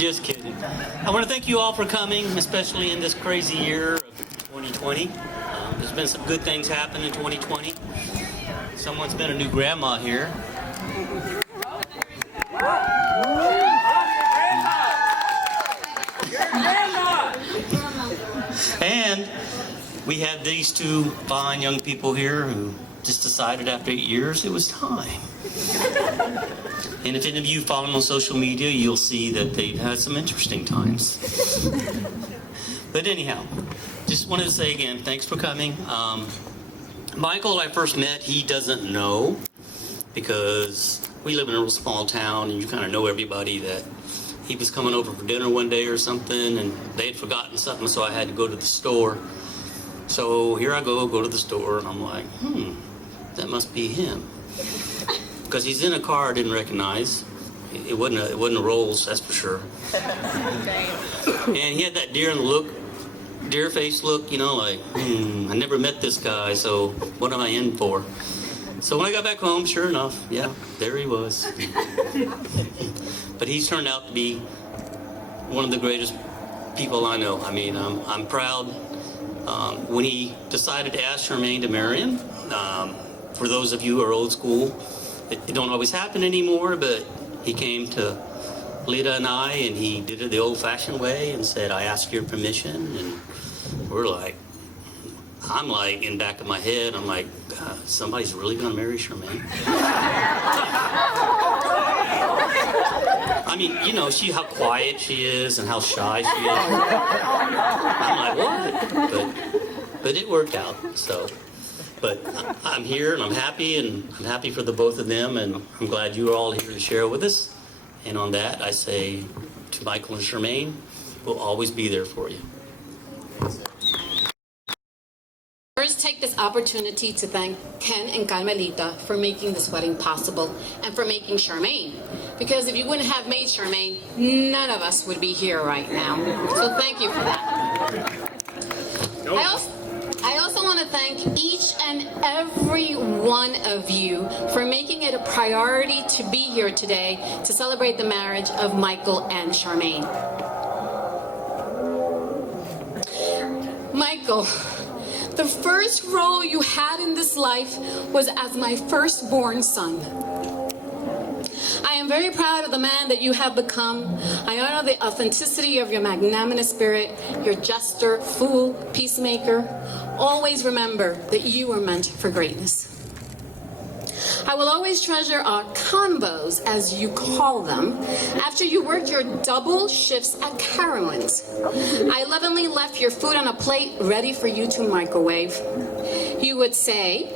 Just kidding. I want to thank you all for coming, especially in this crazy year of 2020. There's been some good things happen in 2020. Someone's been a new grandma here. And we have these two fine young people here who just decided after 8 years it was time. And if any of you follow them on social media, you'll see that they've had some interesting times. But anyhow, just wanted to say again, thanks for coming. Michael, I first met, he doesn't know, because we live in a real small town and you kind of know everybody, that he was coming over for dinner one day or something and they had forgotten something, so I had to go to the store. So here I go to the store and I'm like, that must be him. Because he's in a car I didn't recognize. It wasn't a Rolls, that's for sure. And he had that deer face look, you know, like, I never met this guy, so what am I in for? So when I got back home, sure enough, yeah, there he was. But he's turned out to be one of the greatest people I know. I mean, I'm proud. When he decided to ask Charmaine to marry him, for those of you who are old school, it don't always happen anymore, but he came to Lita and I, and he did it the old-fashioned way and said, I ask your permission, and we're like, I'm like, in the back of my head, I'm like, somebody's really gonna marry Charmaine? I mean, you know, how quiet she is and how shy she is. I'm like, what? But it worked out, so. But I'm here and I'm happy for the both of them, and I'm glad you are all here to share with us. And on that, I say to Michael and Charmaine, we'll always be there for you. First, take this opportunity to thank Ken and Carmelita for making this wedding possible and for making Charmaine. Because if you wouldn't have made Charmaine, none of us would be here right now. So thank you for that. I also want to thank each and every one of you for making it a priority to be here today to celebrate the marriage of Michael and Charmaine. Michael, the first role you had in this life was as my firstborn son. I am very proud of the man that you have become. I honor the authenticity of your magnanimous spirit, your jester, fool, peacemaker. Always remember that you were meant for greatness. I will always treasure our convos, as you call them, after you worked your double shifts at Carowinds. I lovingly left your food on a plate ready for you to microwave. You would say,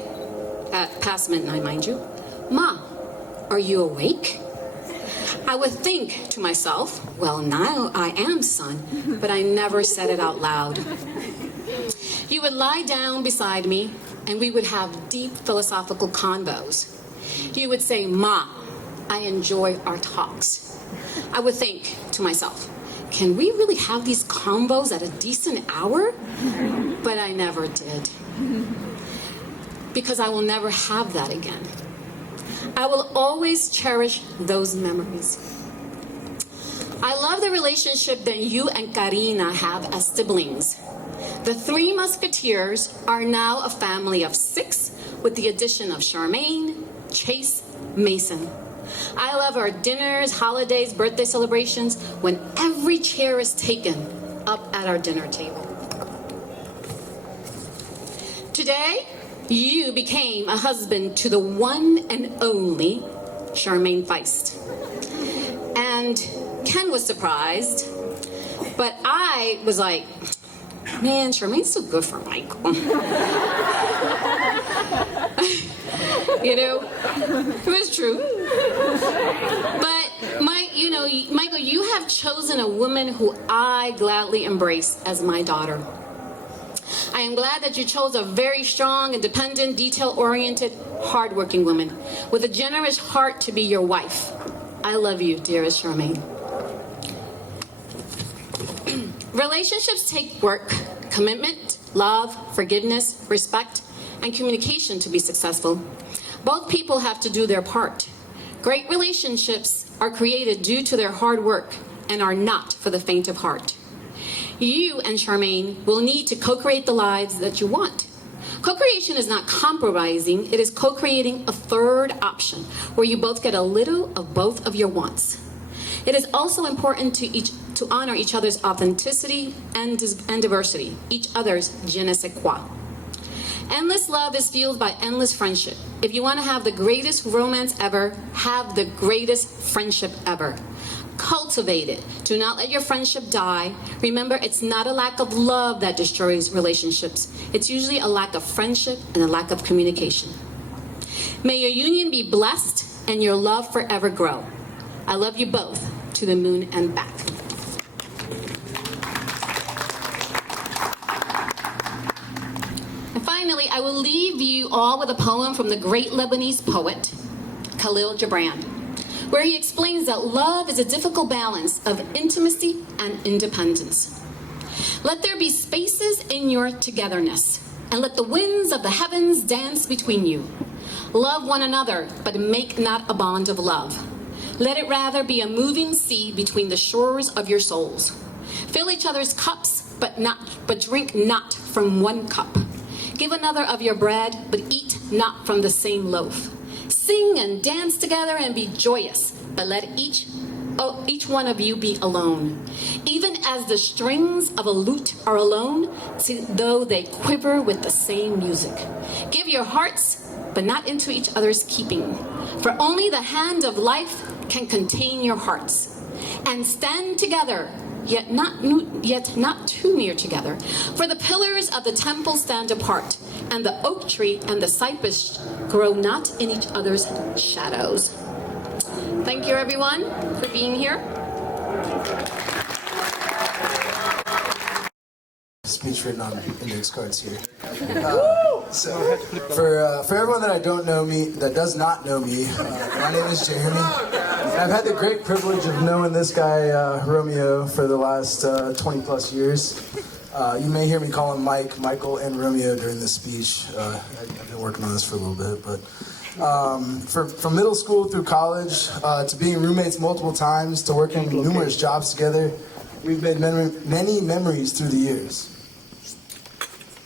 at past midnight, mind you, Ma, are you awake? I would think to myself, well, now I am, son, but I never said it out loud. You would lie down beside me, and we would have deep philosophical convos. You would say, Ma, I enjoy our talks. I would think to myself, can we really have these convos at a decent hour? But I never did. Because I will never have that again. I will always cherish those memories. I love the relationship that you and Karina have as siblings. The Three Musketeers are now a family of 6 with the addition of Charmaine, Chase, Mason. I love our dinners, holidays, birthday celebrations, when every chair is taken up at our dinner table. Today, you became a husband to the one and only Charmaine Feist. And Ken was surprised, but I was like, man, Charmaine's so good for Michael. You know, it was true. But Michael, you have chosen a woman who I gladly embrace as my daughter. I am glad that you chose a very strong, independent, detail-oriented, hardworking woman with a generous heart to be your wife. I love you, dearest Charmaine. Relationships take work, commitment, love, forgiveness, respect, and communication to be successful. Both people have to do their part. Great relationships are created due to their hard work, and are not for the faint of heart. You and Charmaine will need to co-create the lives that you want. Co-creation is not compromising, it is co-creating a third option where you both get a little of both of your wants. It is also important to honor each other's authenticity and diversity, each other's je ne sais quoi. Endless love is fueled by endless friendship. If you want to have the greatest romance ever, have the greatest friendship ever. Cultivate it. Do not let your friendship die. Remember, it's not a lack of love that destroys relationships. It's usually a lack of friendship and a lack of communication. May your union be blessed and your love forever grow. I love you both to the moon and back. And finally, I will leave you all with a poem from the great Lebanese poet, Khalil Gibran, where he explains that love is a difficult balance of intimacy and independence. Let there be spaces in your togetherness, and let the winds of the heavens dance between you. Love one another, but make not a bond of love. Let it rather be a moving sea between the shores of your souls. Fill each other's cups, but drink not from one cup. Give another of your bread, but eat not from the same loaf. Sing and dance together and be joyous, but let each one of you be alone. Even as the strings of a lute are alone, though they quiver with the same music. Give your hearts, but not into each other's keeping. For only the hand of life can contain your hearts. And stand together, yet not too near together. For the pillars of the temple stand apart, and the oak tree and the cypress grow not in each other's shadows. Thank you, everyone, for being here. Speech written on index cards here. So, for everyone that does not know me, my name is Jeremy. I've had the great privilege of knowing this guy, Romeo, for the last 20 plus years. You may hear me call him Mike, Michael, and Romeo during this speech. I've been working on this for a little bit, but from middle school through college, to being roommates multiple times, to working numerous jobs together, we've made many memories through the years.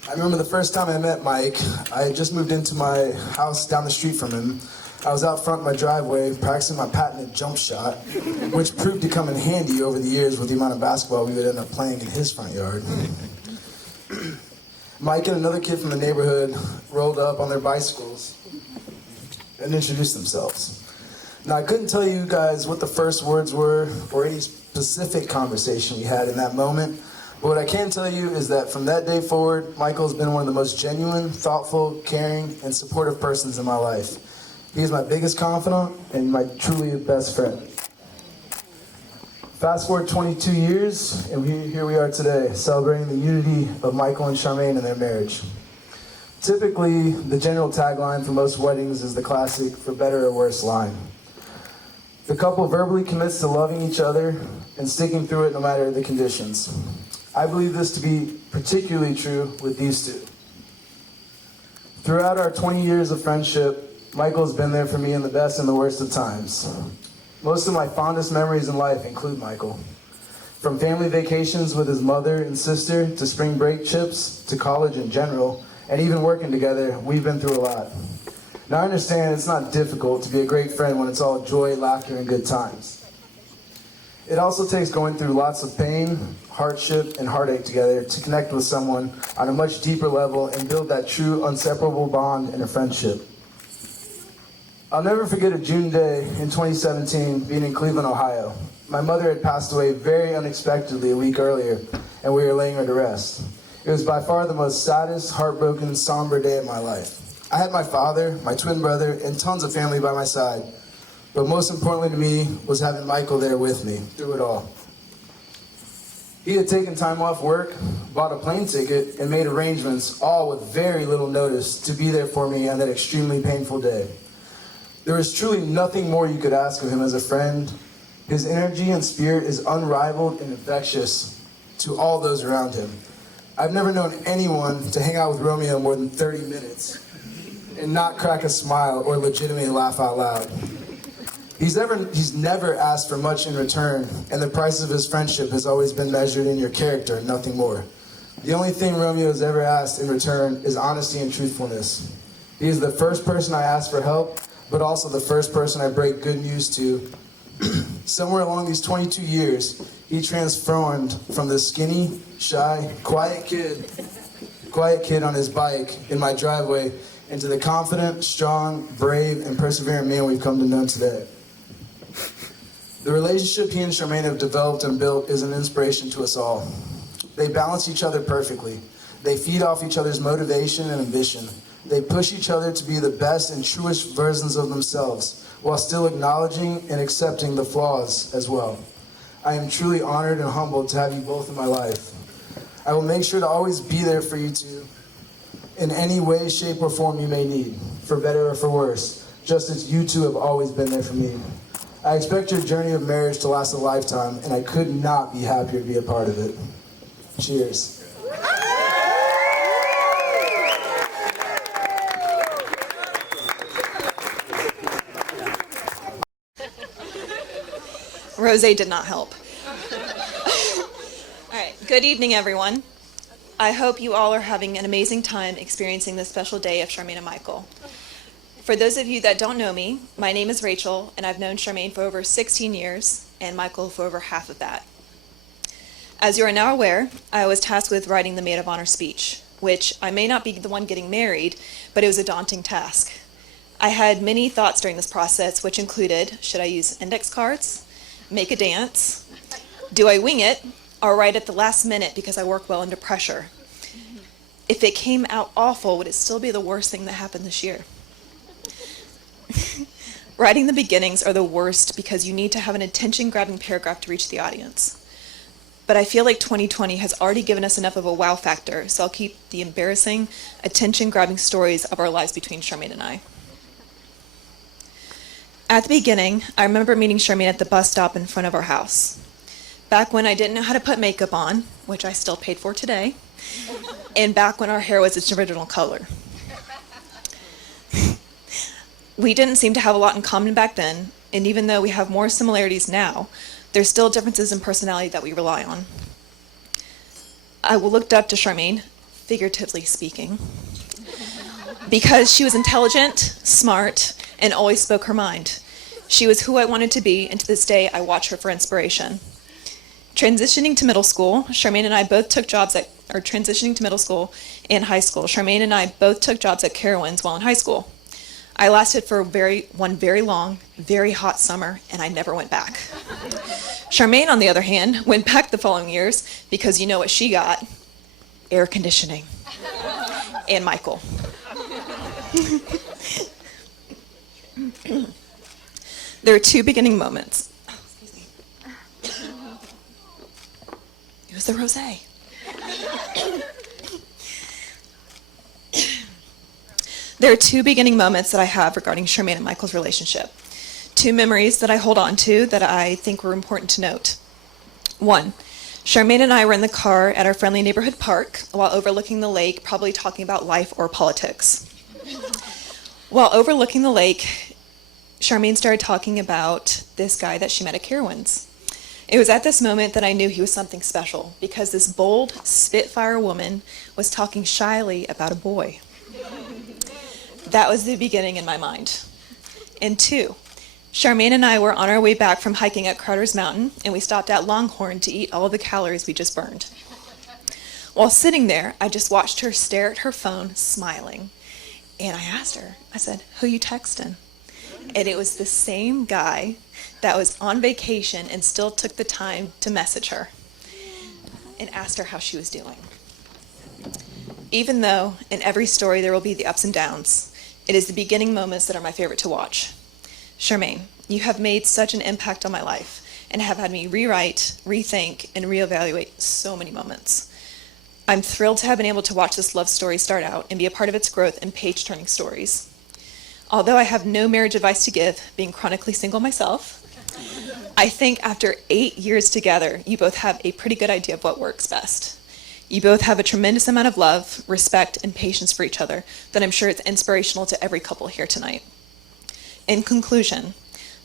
I remember the first time I met Mike. I had just moved into my house down the street from him. I was out front of my driveway practicing my patented jump shot, which proved to come in handy over the years with the amount of basketball we would end up playing in his front yard. Mike and another kid from the neighborhood rolled up on their bicycles and introduced themselves. Now, I couldn't tell you guys what the first words were or any specific conversation we had in that moment, but what I can tell you is that from that day forward, Michael's been one of the most genuine, thoughtful, caring, and supportive persons in my life. He is my biggest confidant and my truly best friend. Fast forward 22 years, and here we are today, celebrating the unity of Michael and Charmaine in their marriage. Typically, the general tagline for most weddings is the classic, "for better or worse" line. The couple verbally commits to loving each other and sticking through it no matter the conditions. I believe this to be particularly true with these two. Throughout our 20 years of friendship, Michael's been there for me in the best and the worst of times. Most of my fondest memories in life include Michael. From family vacations with his mother and sister, to spring break trips, to college in general, and even working together, we've been through a lot. Now I understand it's not difficult to be a great friend when it's all joy, laughter, and good times. It also takes going through lots of pain, hardship, and heartache together to connect with someone on a much deeper level and build that true, inseparable bond in a friendship. I'll never forget a June day in 2017 being in Cleveland, Ohio. My mother had passed away very unexpectedly a week earlier, and we were laying her to rest. It was by far the most saddest, heartbroken, somber day of my life. I had my father, my twin brother, and tons of family by my side. But most importantly to me was having Michael there with me through it all. He had taken time off work, bought a plane ticket, and made arrangements, all with very little notice, to be there for me on that extremely painful day. There is truly nothing more you could ask of him as a friend. His energy and spirit is unrivaled and infectious to all those around him. I've never known anyone to hang out with Romeo more than 30 minutes and not crack a smile or legitimately laugh out loud. He's never asked for much in return, and the price of his friendship has always been measured in your character and nothing more. The only thing Romeo has ever asked in return is honesty and truthfulness. He is the first person I ask for help, but also the first person I break good news to. Somewhere along these 22 years, he transformed from the skinny, shy, quiet kid on his bike in my driveway into the confident, strong, brave, and persevering man we've come to know today. The relationship he and Charmaine have developed and built is an inspiration to us all. They balance each other perfectly. They feed off each other's motivation and ambition. They push each other to be the best and truest versions of themselves, while still acknowledging and accepting the flaws as well. I am truly honored and humbled to have you both in my life. I will make sure to always be there for you two in any way, shape, or form you may need, for better or for worse, just as you two have always been there for me. I expect your journey of marriage to last a lifetime, and I could not be happier to be a part of it. Cheers. Rosé did not help. All right, good evening, everyone. I hope you all are having an amazing time experiencing this special day of Charmaine and Michael. For those of you that don't know me, my name is Rachel, and I've known Charmaine for over 16 years, and Michael for over half of that. As you are now aware, I was tasked with writing the maid of honor speech, which I may not be the one getting married, but it was a daunting task. I had many thoughts during this process, which included, should I use index cards, make a dance, do I wing it, or write at the last minute because I work well under pressure? If it came out awful, would it still be the worst thing that happened this year? Writing the beginnings are the worst because you need to have an attention-grabbing paragraph to reach the audience. But I feel like 2020 has already given us enough of a wow factor, so I'll keep the embarrassing, attention-grabbing stories of our lives between Charmaine and I. At the beginning, I remember meeting Charmaine at the bus stop in front of our house. Back when I didn't know how to put makeup on, which I still paid for today, and back when our hair was its original color. We didn't seem to have a lot in common back then, and even though we have more similarities now, there's still differences in personality that we rely on. I looked up to Charmaine, figuratively speaking, because she was intelligent, smart, and always spoke her mind. She was who I wanted to be, and to this day, I watch her for inspiration. Transitioning to middle school, Charmaine and I both took jobs at, or transitioning to middle school and high school, Charmaine and I both took jobs at Carowinds while in high school. I lasted for one very long, very hot summer, and I never went back. Charmaine, on the other hand, went back the following years because you know what she got? Air conditioning. And Michael. There are two beginning moments. Oh, excuse me. It was the rosé. There are two beginning moments that I have regarding Charmaine and Michael's relationship. Two memories that I hold on to that I think were important to note. One, Charmaine and I were in the car at our friendly neighborhood park while overlooking the lake, probably talking about life or politics. While overlooking the lake, Charmaine started talking about this guy that she met at Carowinds. It was at this moment that I knew he was something special, because this bold, spitfire woman was talking shyly about a boy. That was the beginning in my mind. And two, Charmaine and I were on our way back from hiking at Crowder's Mountain, and we stopped at Longhorn to eat all of the calories we just burned. While sitting there, I just watched her stare at her phone, smiling. And I asked her, I said, "Who you texting?" And it was the same guy that was on vacation and still took the time to message her and asked her how she was doing. Even though in every story there will be the ups and downs, it is the beginning moments that are my favorite to watch. Charmaine, you have made such an impact on my life and have had me rewrite, rethink, and reevaluate so many moments. I'm thrilled to have been able to watch this love story start out and be a part of its growth and page-turning stories. Although I have no marriage advice to give, being chronically single myself, I think after 8 years together, you both have a pretty good idea of what works best. You both have a tremendous amount of love, respect, and patience for each other that I'm sure is inspirational to every couple here tonight. In conclusion,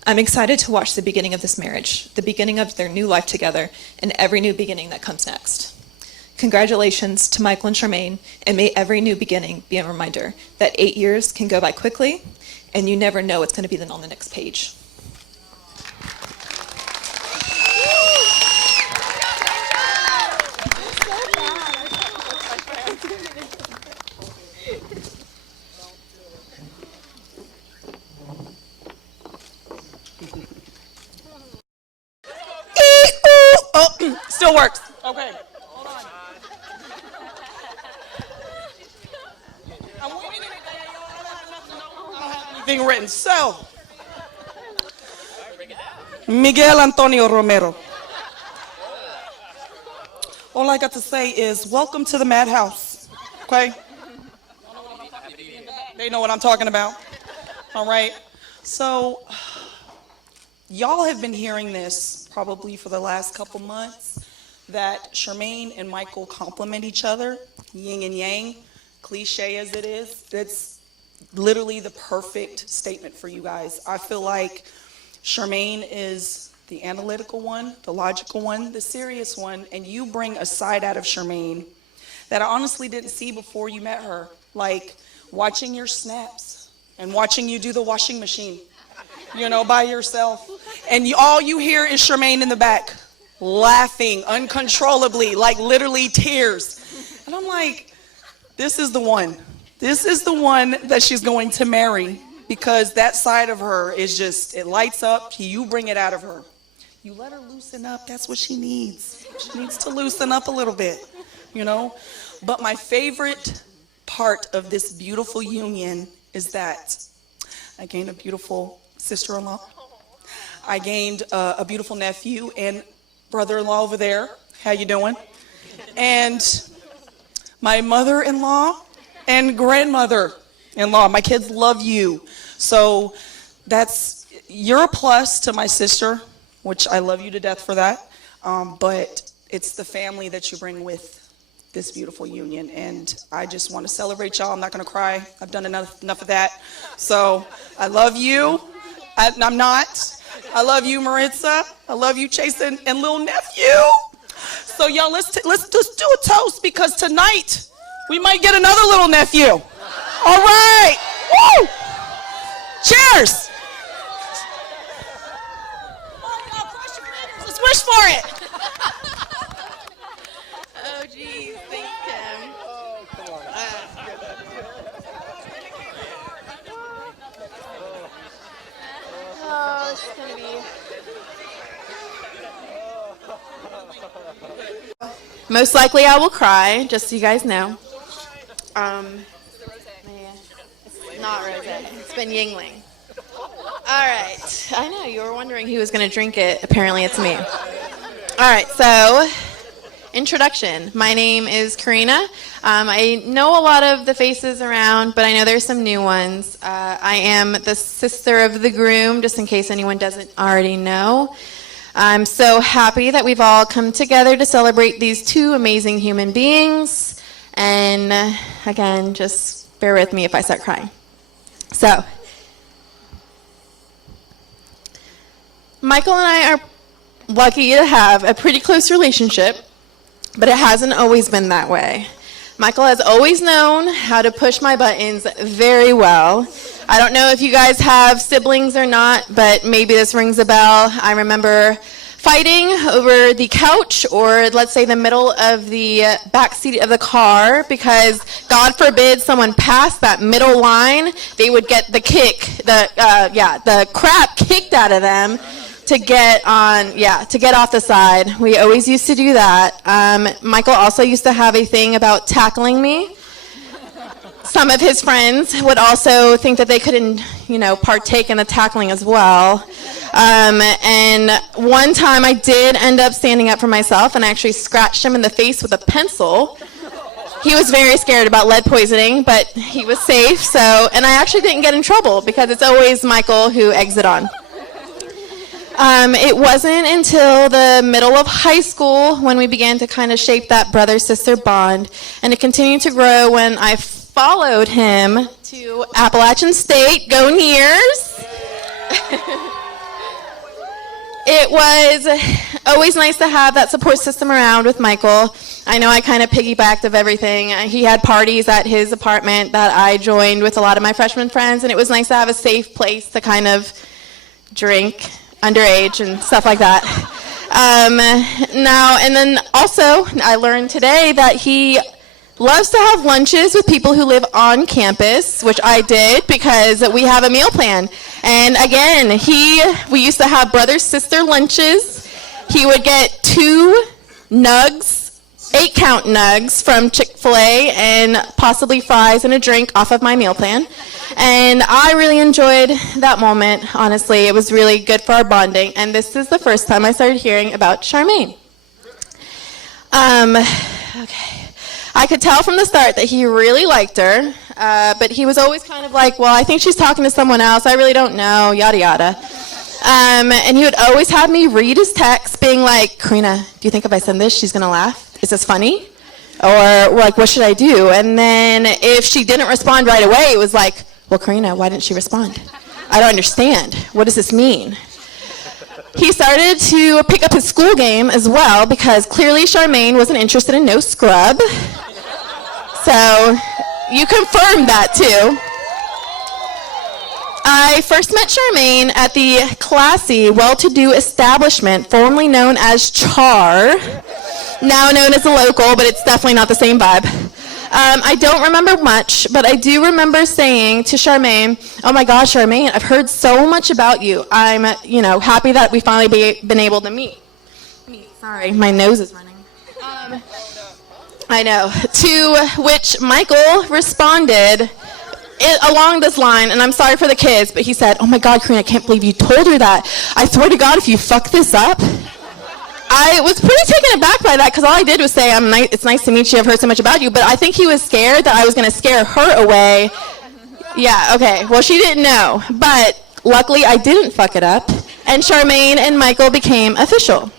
I'm excited to watch the beginning of this marriage, the beginning of their new life together, and every new beginning that comes next. Congratulations to Michael and Charmaine, and may every new beginning be a reminder that 8 years can go by quickly, and you never know what's going to be on the next page. Oh, still works. Okay. Hold on. I'm waiting. I don't have anything written. So, Miguel Antonio Romero. All I got to say is welcome to the madhouse. Okay? They know what I'm talking about. All right. So, y'all have been hearing this probably for the last couple months, that Charmaine and Michael complement each other, yin and yang, cliche as it is. It's literally the perfect statement for you guys. I feel like Charmaine is the analytical one, the logical one, the serious one, and you bring a side out of Charmaine that I honestly didn't see before you met her, like watching your snaps and watching you do the washing machine, you know, by yourself. And all you hear is Charmaine in the back, laughing uncontrollably, like literally tears. And I'm like, this is the one. This is the one that she's going to marry, because that side of her is just, it lights up. You bring it out of her. You let her loosen up. That's what she needs. She needs to loosen up a little bit, you know. But my favorite part of this beautiful union is that I gained a beautiful sister-in-law. I gained a beautiful nephew and brother-in-law over there. How you doing? And my mother-in-law and grandmother-in-law. My kids love you. So you're a plus to my sister, which I love you to death for that. But it's the family that you bring with this beautiful union. And I just want to celebrate y'all. I'm not going to cry. I've done enough of that. So I love you. I'm not. I love you, Maritza. I love you, Chase and little nephew. So y'all, let's just do a toast, because tonight we might get another little nephew. All right. Woo! Cheers. Let's wish for it. Oh, geez. Thanks, Tim. Oh, come on. Oh, it's gonna be. Most likely I will cry, just so you guys know. Yeah, it's not rosé. It's been Yingling. All right. I know, you were wondering who was going to drink it. Apparently it's me. All right, so introduction. My name is Karina. I know a lot of the faces around, but I know there's some new ones. I am the sister of the groom, just in case anyone doesn't already know. I'm so happy that we've all come together to celebrate these two amazing human beings. And again, just bear with me if I start crying. So, Michael and I are lucky to have a pretty close relationship, but it hasn't always been that way. Michael has always known how to push my buttons very well. I don't know if you guys have siblings or not, but maybe this rings a bell. I remember fighting over the couch, or let's say the middle of the back seat of the car, because God forbid someone passed that middle line, they would get the the crap kicked out of them to get off the side. We always used to do that. Michael also used to have a thing about tackling me. Some of his friends would also think that they couldn't, partake in the tackling as well. And one time I did end up standing up for myself, and I actually scratched him in the face with a pencil. He was very scared about lead poisoning, but he was safe. And I actually didn't get in trouble, because it's always Michael who eggs it on. It wasn't until the middle of high school when we began to kind of shape that brother-sister bond, and it continued to grow when I followed him to Appalachian State. Go Nears! was always nice to have that support system around with Michael. I know I kind of piggybacked of everything. He had parties at his apartment that I joined with a lot of my freshman friends, and it was nice to have a safe place to kind of drink underage and stuff like that. And then also, I learned today that he loves to have lunches with people who live on campus, which I did because we have a meal plan. And again, we used to have brother-sister lunches. He would get 2 nugs, 8-count nugs from Chick-fil-A and possibly fries and a drink off of my meal plan. And I really enjoyed that moment, honestly. It was really good for our bonding. And this is the first time I started hearing about Charmaine. Okay. I could tell from the start that he really liked her, but he was always kind of like, well, I think she's talking to someone else. I really don't know, yada, yada. And he would always have me read his text being like, Karina, do you think if I send this, she's going to laugh? Is this funny? Or like, what should I do? And then if she didn't respond right away, it was like, well, Karina, why didn't she respond? I don't understand. What does this mean? He started to pick up his school game as well because clearly Charmaine wasn't interested in no scrub. So you confirmed that too. I first met Charmaine at the classy, well-to-do establishment formerly known as Char, now known as The Local, but it's definitely not the same vibe. I don't remember much, but I do remember saying to Charmaine, oh my gosh, Charmaine, I've heard so much about you. I'm, happy that we finally been able to meet. Sorry, my nose is running. I know. To which Michael responded along this line, and I'm sorry for the kids, but he said, oh my God, Karina, I can't believe you told her that. I swear to God, if you fuck this up. I was pretty taken aback by that because all I did was say, it's nice to meet you, I've heard so much about you, but I think he was scared that I was going to scare her away. Yeah, okay, well, she didn't know, but luckily I didn't fuck it up, and Charmaine and Michael became official.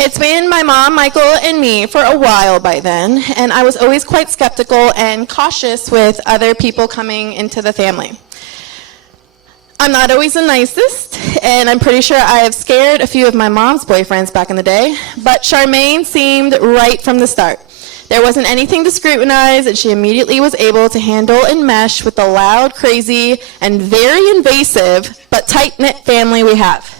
It's been my mom, Michael, and me for a while by then, and I was always quite skeptical and cautious with other people coming into the family. I'm not always the nicest, and I'm pretty sure I have scared a few of my mom's boyfriends back in the day, but Charmaine seemed right from the start. There wasn't anything to scrutinize, and she immediately was able to handle and mesh with the loud, crazy, and very invasive, but tight-knit family we have.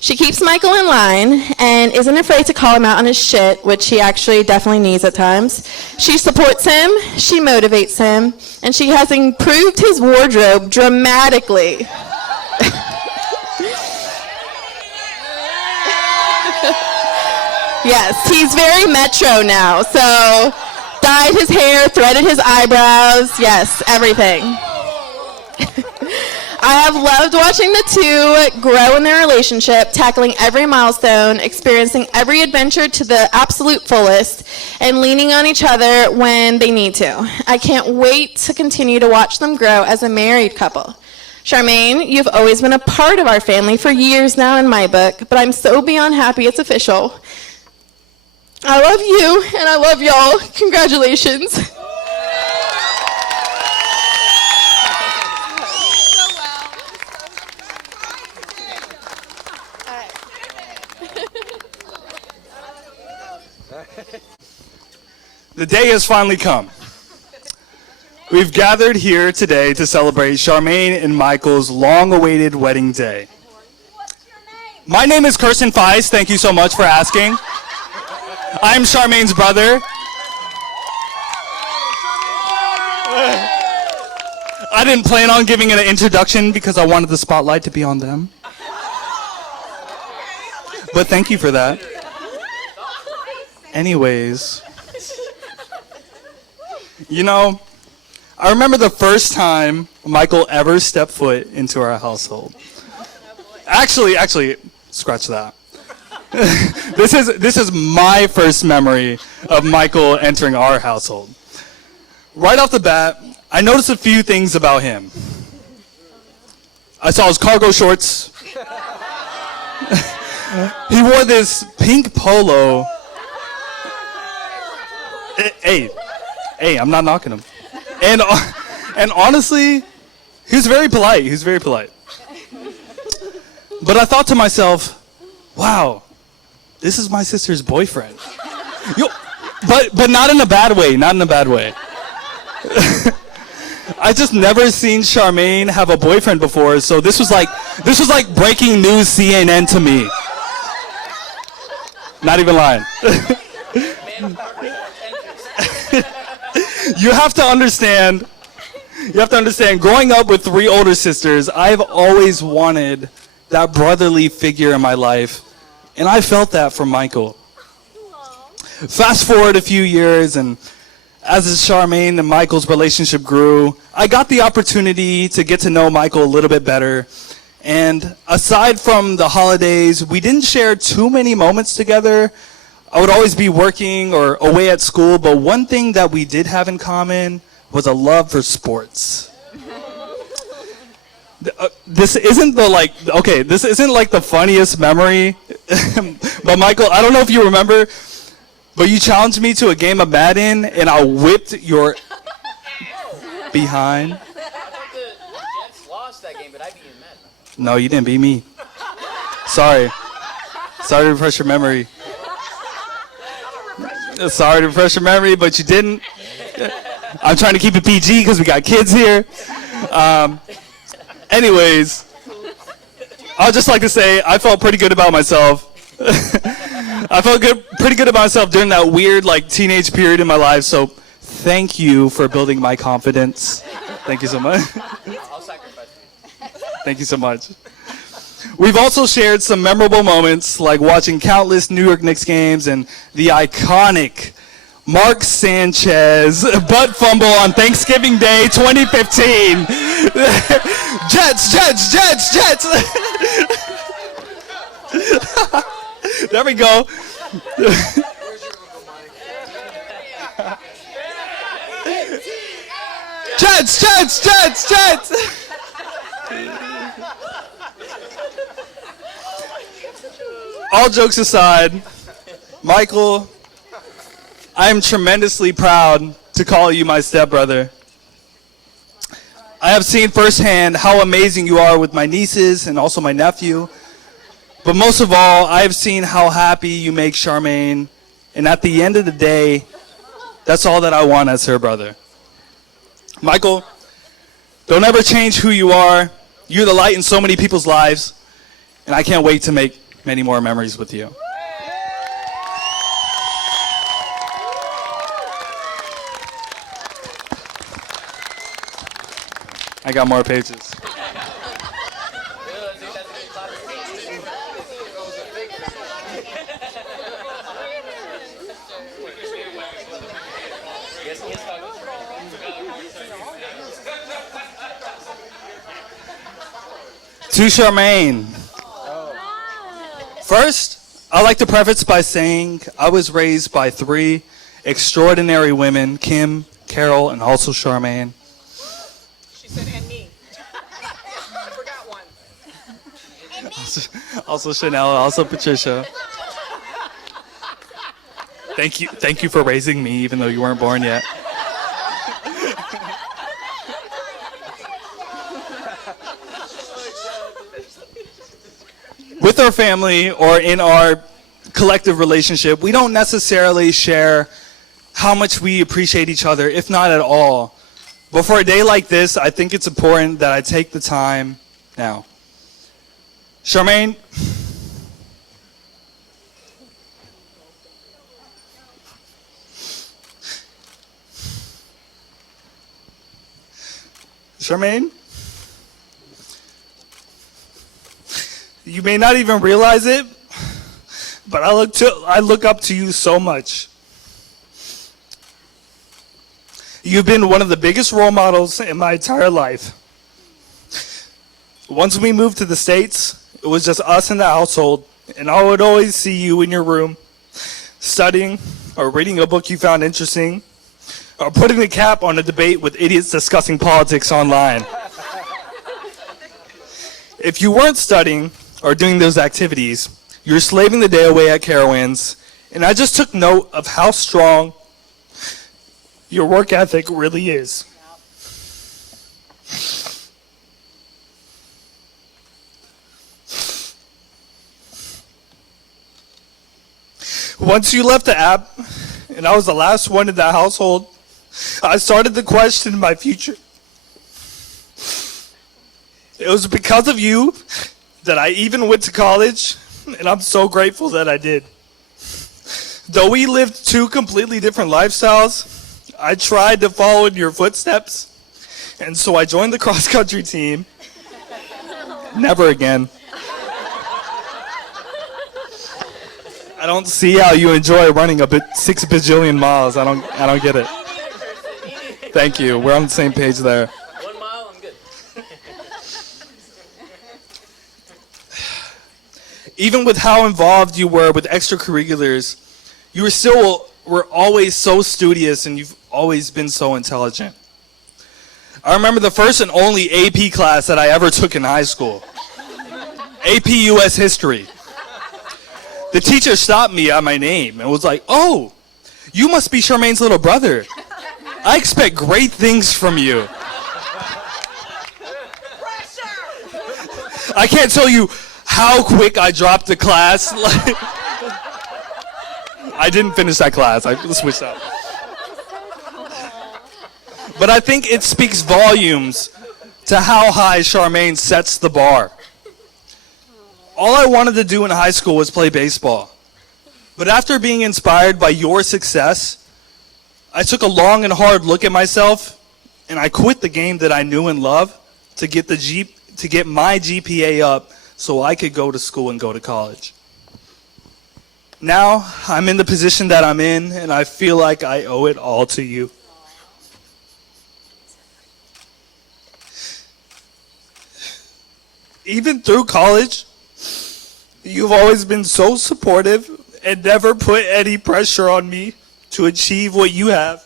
She keeps Michael in line and isn't afraid to call him out on his shit, which he actually definitely needs at times. She supports him, she motivates him, and she has improved his wardrobe dramatically. Yes, he's very metro now, so dyed his hair, threaded his eyebrows, yes, everything. I have loved watching the two grow in their relationship, tackling every milestone, experiencing every adventure to the absolute fullest, and leaning on each other when they need to. I can't wait to continue to watch them grow as a married couple. Charmaine, you've always been a part of our family for years now in my book, but I'm so beyond happy it's official. I love you, and I love y'all. Congratulations. The day has finally come. We've gathered here today to celebrate Charmaine and Michael's long-awaited wedding day. My name is Kirsten Feist. Thank you so much for asking. I'm Charmaine's brother. I didn't plan on giving an introduction because I wanted the spotlight to be on them. But thank you for that. Anyways, I remember the first time Michael ever stepped foot into our household. Actually, scratch that. This is my first memory of Michael entering our household. Right off the bat, I noticed a few things about him. I saw his cargo shorts. He wore this pink polo. Hey, I'm not knocking him. And honestly, he was very polite. But I thought to myself, wow, this is my sister's boyfriend. Yo, but not in a bad way, not in a bad way. I just never seen Charmaine have a boyfriend before, so this was like breaking news CNN to me. Not even lying. You have to understand, growing up with 3 older sisters, I've always wanted that brotherly figure in my life, and I felt that from Michael. Fast forward a few years, and as Charmaine and Michael's relationship grew, I got the opportunity to get to know Michael a little bit better. And aside from the holidays, we didn't share too many moments together. I would always be working or away at school, but one thing that we did have in common was a love for sports. This isn't the funniest memory, but Michael, I don't know if you remember, but you challenged me to a game of Madden, and I whipped your behind. The Jets lost that game, but I beat you in Madden. No, you didn't beat me. Sorry to refresh your memory. Sorry to refresh your memory, but you didn't. I'm trying to keep it PG because we got kids here. Anyways, I would just like to say I felt pretty good about myself. I felt pretty good about myself during that weird teenage period in my life. So thank you for building my confidence. Thank you so much. I'll sacrifice you. Thank you so much. We've also shared some memorable moments, like watching countless New York Knicks games and the iconic Mark Sanchez butt fumble on Thanksgiving Day 2015. Jets. There we go. Jets. All jokes aside, Michael, I am tremendously proud to call you my stepbrother. I have seen firsthand how amazing you are with my nieces and also my nephew. But most of all, I have seen how happy you make Charmaine. And at the end of the day, that's all that I want as her brother. Michael, don't ever change who you are. You're the light in so many people's lives. And I can't wait to make many more memories with you. I got more pages. To Charmaine. First, I'd like to preface by saying I was raised by 3 extraordinary women, Kim, Carol, and also Charmaine. She said, and me. I forgot one. Also Chanel, also Patricia. Thank you for raising me, even though you weren't born yet. With our family or in our collective relationship, we don't necessarily share how much we appreciate each other, if not at all. But for a day like this, I think it's important that I take the time now. Charmaine, you may not even realize it, but I look up to you so much. You've been one of the biggest role models in my entire life. Once we moved to the States, it was just us in the household, and I would always see you in your room, studying or reading a book you found interesting, or putting the cap on a debate with idiots discussing politics online. If you weren't studying or doing those activities, you were slaving the day away at Carowinds, and I just took note of how strong your work ethic really is. Once you left the app, and I was the last one in that household, I started to question my future. It was because of you that I even went to college, and I'm so grateful that I did. Though we lived two completely different lifestyles, I tried to follow in your footsteps, and so I joined the cross-country team. Never again. I don't see how you enjoy running 6 bajillion miles. I don't get it. Thank you. We're on the same page there. 1 mile, I'm good. Even with how involved you were with extracurriculars, you were always so studious, and you've always been so intelligent. I remember the first and only AP class that I ever took in high school. AP US History. The teacher stopped me at my name and was like, "Oh, you must be Charmaine's little brother. I expect great things from you." I can't tell you how quick I dropped the class. I didn't finish that class. I switched out. But I think it speaks volumes to how high Charmaine sets the bar. All I wanted to do in high school was play baseball. But after being inspired by your success, I took a long and hard look at myself, and I quit the game that I knew and loved to get my GPA up so I could go to school and go to college. Now I'm in the position that I'm in, and I feel like I owe it all to you. Even through college, you've always been so supportive and never put any pressure on me to achieve what you have.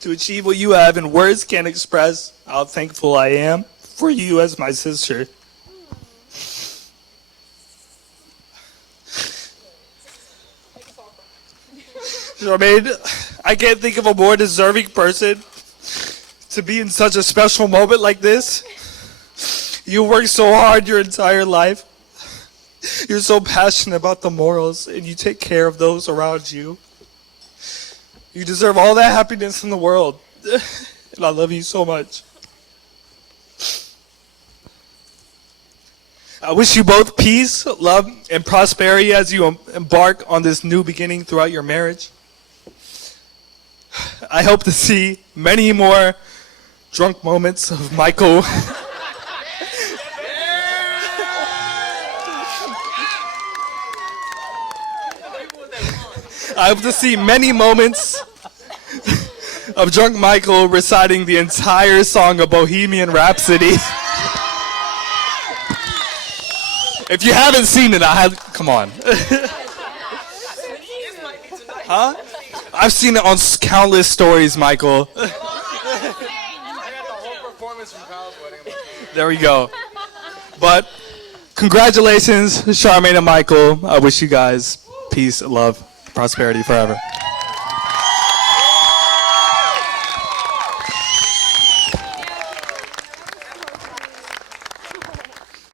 To achieve what you have, and words can't express how thankful I am for you as my sister. Charmaine, I can't think of a more deserving person to be in such a special moment like this. You work so hard your entire life. You're so passionate about the morals, and you take care of those around you. You deserve all that happiness in the world, and I love you so much. I wish you both peace, love, and prosperity as you embark on this new beginning throughout your marriage. I hope to see many more drunk moments of Michael. I hope to see many moments of drunk Michael reciting the entire song of Bohemian Rhapsody. If you haven't seen it, come on. Huh? I've seen it on countless stories, Michael. There we go. But congratulations, Charmaine and Michael. I wish you guys peace, love, prosperity forever.